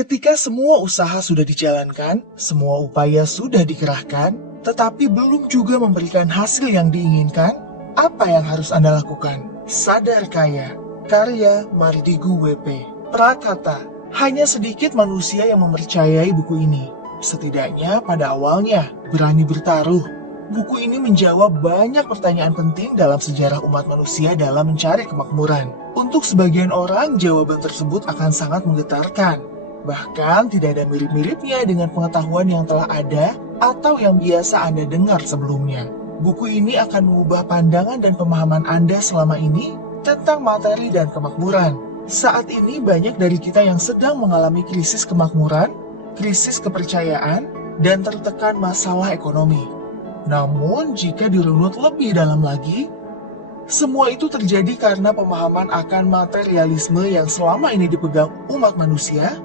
Ketika semua usaha sudah dijalankan, semua upaya sudah dikerahkan, tetapi belum juga memberikan hasil yang diinginkan, apa yang harus Anda lakukan? Sadar Kaya, karya Mardigu WP. Prakata, hanya sedikit manusia yang mempercayai buku ini. Setidaknya pada awalnya, berani bertaruh. Buku ini menjawab banyak pertanyaan penting dalam sejarah umat manusia dalam mencari kemakmuran. Untuk sebagian orang, jawaban tersebut akan sangat menggetarkan. Bahkan tidak ada mirip-miripnya dengan pengetahuan yang telah ada atau yang biasa Anda dengar sebelumnya. Buku ini akan mengubah pandangan dan pemahaman Anda selama ini tentang materi dan kemakmuran. Saat ini banyak dari kita yang sedang mengalami krisis kemakmuran, krisis kepercayaan, dan tertekan masalah ekonomi. Namun jika dirunut lebih dalam lagi, semua itu terjadi karena pemahaman akan materialisme yang selama ini dipegang umat manusia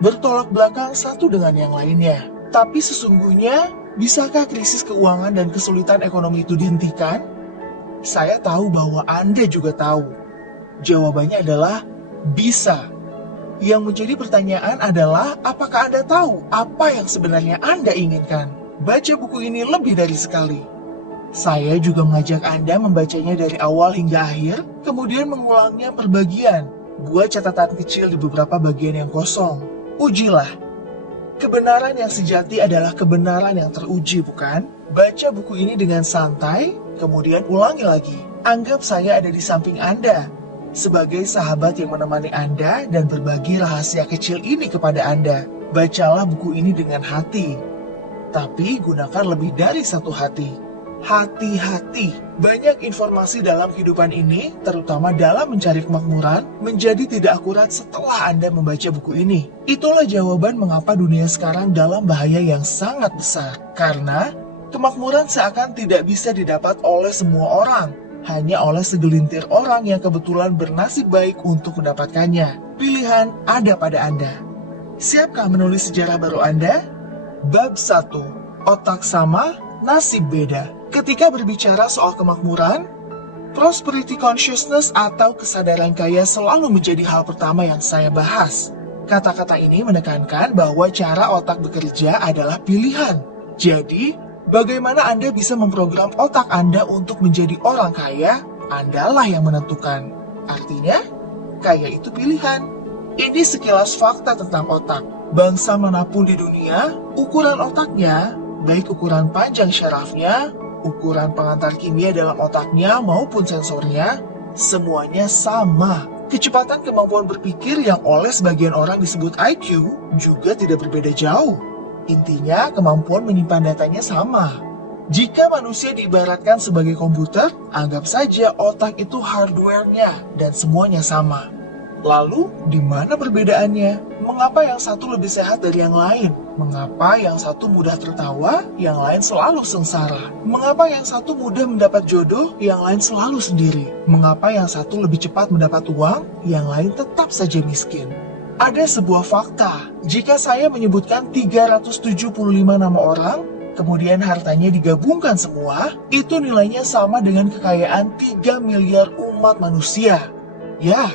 bertolak belakang satu dengan yang lainnya. Tapi sesungguhnya, bisakah krisis keuangan dan kesulitan ekonomi itu dihentikan? Saya tahu bahwa Anda juga tahu. Jawabannya adalah bisa. Yang menjadi pertanyaan adalah, apakah Anda tahu apa yang sebenarnya Anda inginkan? Baca buku ini lebih dari sekali. Saya juga mengajak Anda membacanya dari awal hingga akhir, kemudian mengulangnya per bagian. Buat catatan kecil di beberapa bagian yang kosong. Ujilah. Kebenaran yang sejati adalah kebenaran yang teruji, bukan? Baca buku ini dengan santai, kemudian ulangi lagi. Anggap saya ada di samping Anda, sebagai sahabat yang menemani Anda dan berbagi rahasia kecil ini kepada Anda. Bacalah buku ini dengan hati, tapi gunakan lebih dari satu hati. Hati-hati, banyak informasi dalam kehidupan ini, terutama dalam mencari kemakmuran, menjadi tidak akurat setelah Anda membaca buku ini. Itulah jawaban mengapa dunia sekarang dalam bahaya yang sangat besar. Karena kemakmuran seakan tidak bisa didapat oleh semua orang, hanya oleh segelintir orang yang kebetulan bernasib baik untuk mendapatkannya. Pilihan ada pada Anda. Siapkah menulis sejarah baru Anda? Bab 1. Otak sama, nasib beda. Ketika berbicara soal kemakmuran, prosperity consciousness atau kesadaran kaya selalu menjadi hal pertama yang saya bahas. Kata-kata ini menekankan bahwa cara otak bekerja adalah pilihan. Jadi, bagaimana Anda bisa memprogram otak Anda untuk menjadi orang kaya, Andalah yang menentukan. Artinya, kaya itu pilihan. Ini sekilas fakta tentang otak. Bangsa manapun di dunia, ukuran otaknya, baik ukuran panjang syarafnya, ukuran pengantar kimia dalam otaknya maupun sensornya, semuanya sama. Kecepatan kemampuan berpikir yang oleh sebagian orang disebut IQ juga tidak berbeda jauh. Intinya, kemampuan menyimpan datanya sama. Jika manusia diibaratkan sebagai komputer, anggap saja otak itu hardware-nya dan semuanya sama. Lalu, di mana perbedaannya? Mengapa yang satu lebih sehat dari yang lain? Mengapa yang satu mudah tertawa, yang lain selalu sengsara? Mengapa yang satu mudah mendapat jodoh, yang lain selalu sendiri? Mengapa yang satu lebih cepat mendapat uang, yang lain tetap saja miskin? Ada sebuah fakta, jika saya menyebutkan 375 nama orang, kemudian hartanya digabungkan semua, itu nilainya sama dengan kekayaan 3 miliar umat manusia. Ya,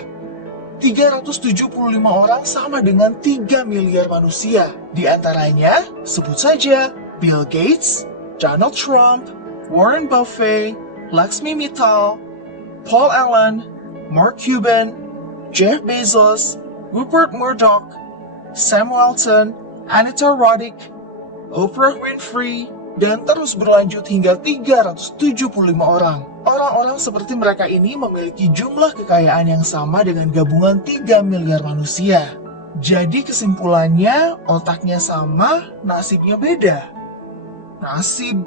375 orang sama dengan 3 miliar manusia. Di antaranya, sebut saja Bill Gates, Donald Trump, Warren Buffett, Laxmi Mittal, Paul Allen, Mark Cuban, Jeff Bezos, Rupert Murdoch, Sam Walton, Anita Roddick, Oprah Winfrey, dan terus berlanjut hingga 375 orang. Orang-orang seperti mereka ini memiliki jumlah kekayaan yang sama dengan gabungan 3 miliar manusia. Jadi kesimpulannya, otaknya sama, nasibnya beda. Nasib,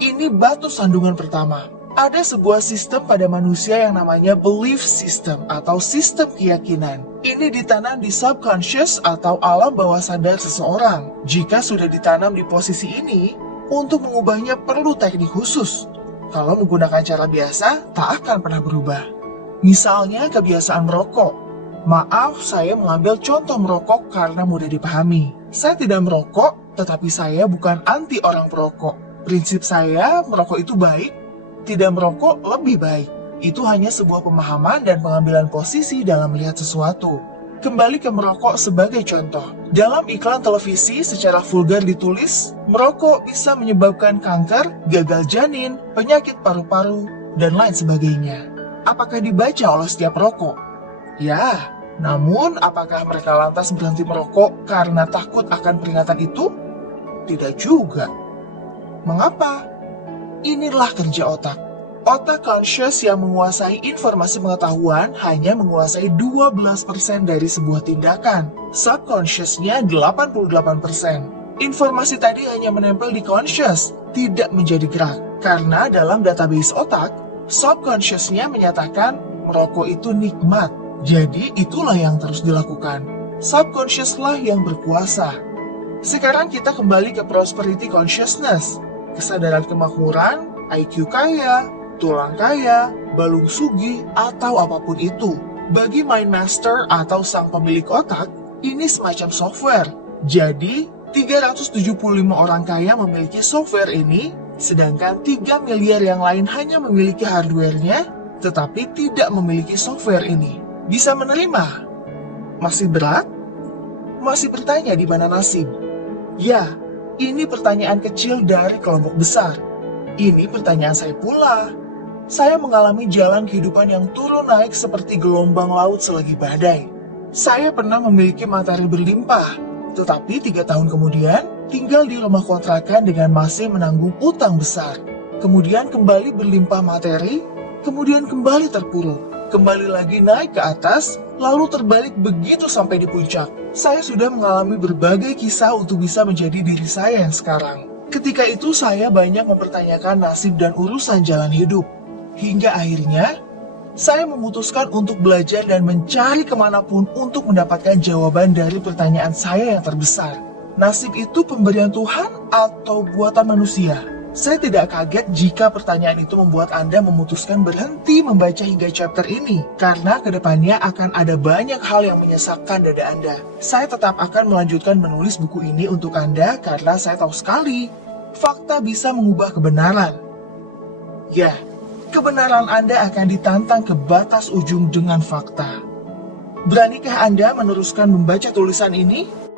ini batu sandungan pertama. Ada sebuah sistem pada manusia yang namanya belief system atau sistem keyakinan. Ini ditanam di subconscious atau alam bawah sadar seseorang. Jika sudah ditanam di posisi ini, untuk mengubahnya perlu teknik khusus. Kalau menggunakan cara biasa, tak akan pernah berubah. Misalnya kebiasaan merokok. Maaf, saya mengambil contoh merokok karena mudah dipahami. Saya tidak merokok, tetapi saya bukan anti orang perokok. Prinsip saya, merokok itu baik, tidak merokok lebih baik. Itu hanya sebuah pemahaman dan pengambilan posisi dalam melihat sesuatu. Kembali ke merokok sebagai contoh. Dalam iklan televisi secara vulgar ditulis, merokok bisa menyebabkan kanker, gagal janin, penyakit paru-paru, dan lain sebagainya. Apakah dibaca oleh setiap perokok? Ya, namun apakah mereka lantas berhenti merokok karena takut akan peringatan itu? Tidak juga. Mengapa? Inilah kerja otak. Otak conscious yang menguasai informasi pengetahuan hanya menguasai 12% dari sebuah tindakan. Subconsciousnya 88%. Informasi tadi hanya menempel di conscious, tidak menjadi gerak. Karena dalam database otak, subconsciousnya menyatakan merokok itu nikmat. Jadi itulah yang terus dilakukan. Subconscious lah yang berkuasa. Sekarang kita kembali ke prosperity consciousness. Kesadaran kemakmuran, IQ kaya, tulang kaya, balung sugih, atau apapun itu. Bagi Mind Master atau sang pemilik otak, ini semacam software. Jadi, 375 orang kaya memiliki software ini, sedangkan 3 miliar yang lain hanya memiliki hardware-nya, tetapi tidak memiliki software ini. Bisa menerima? Masih berat? Masih bertanya di mana nasib? Ya, ini pertanyaan kecil dari kelompok besar. Ini pertanyaan saya pula. Saya mengalami jalan kehidupan yang turun naik seperti gelombang laut selagi badai. Saya pernah memiliki materi berlimpah, tetapi 3 tahun kemudian tinggal di rumah kontrakan dengan masih menanggung utang besar. Kemudian kembali berlimpah materi, kemudian kembali terpuruk, kembali lagi naik ke atas, lalu terbalik begitu sampai di puncak. Saya sudah mengalami berbagai kisah untuk bisa menjadi diri saya yang sekarang. Ketika itu saya banyak mempertanyakan nasib dan urusan jalan hidup. Hingga akhirnya, saya memutuskan untuk belajar dan mencari kemanapun untuk mendapatkan jawaban dari pertanyaan saya yang terbesar. Nasib itu pemberian Tuhan atau buatan manusia? Saya tidak kaget jika pertanyaan itu membuat Anda memutuskan berhenti membaca hingga chapter ini, karena kedepannya akan ada banyak hal yang menyesakkan dada Anda. Saya tetap akan melanjutkan menulis buku ini untuk Anda karena saya tahu sekali, fakta bisa mengubah kebenaran. Ya, kebenaran Anda akan ditantang ke batas ujung dengan fakta. Beranikah Anda meneruskan membaca tulisan ini?